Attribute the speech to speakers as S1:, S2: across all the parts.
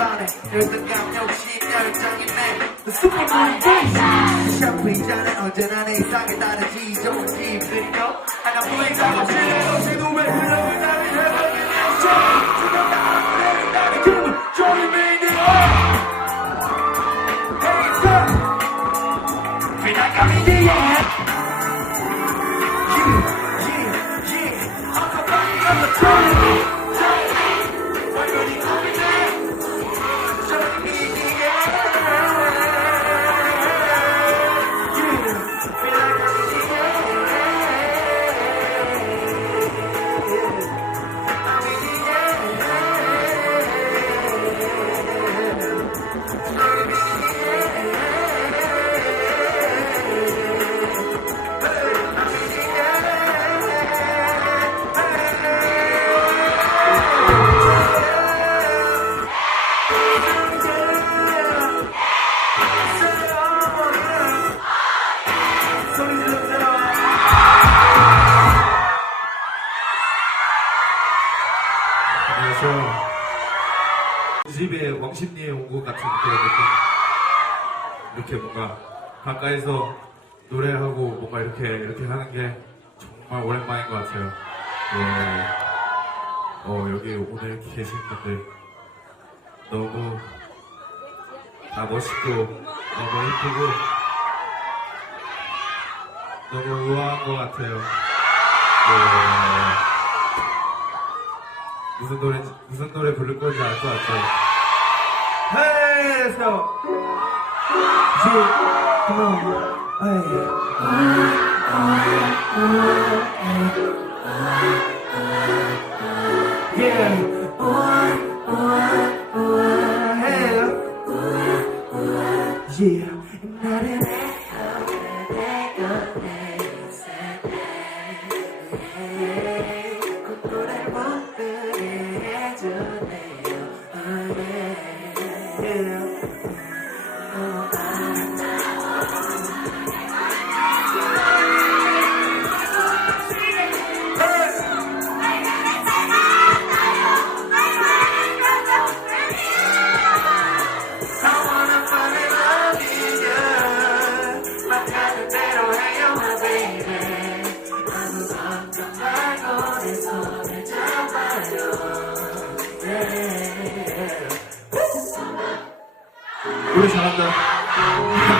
S1: it 열등감 역시 열정이네 super motivation 샴푸이자는 언제나 내 이상에 다르지. 좋은 기분이고 하나 보이자고 싫어 지도 왜 그런 나를 해보긴 했죠 지금 나를 나를 기분 조이미니 Hey stop 그냥 가미지 yeah Yeah yeah
S2: 안녕하세요. 집에 왕십리에 온 것 같은 그런 느낌. 이렇게 뭔가 가까이서 노래하고 뭔가 이렇게 이렇게 하는 게 정말 오랜만인 것 같아요. 예. 어, 여기 오늘 계신 분들 너무 다 멋있고 너무 예쁘고 너무 우아한 것 같아요. 예. 무슨 노래 무슨 노래 부를 건지 알 것 같아요. 헤이, 서
S1: Come on, hey. Yeah. Yeah. 노래
S2: 잘한다.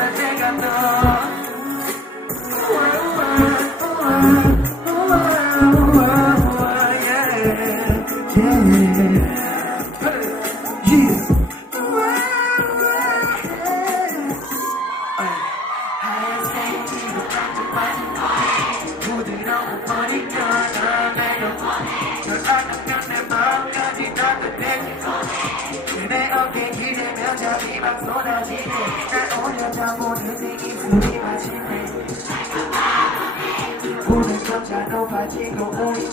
S1: 내 어깨 기대면 잠이 막 쏟아지네. 날 오려 잠오는 내 입술이 마시네. 보는 점차 높아지고 우리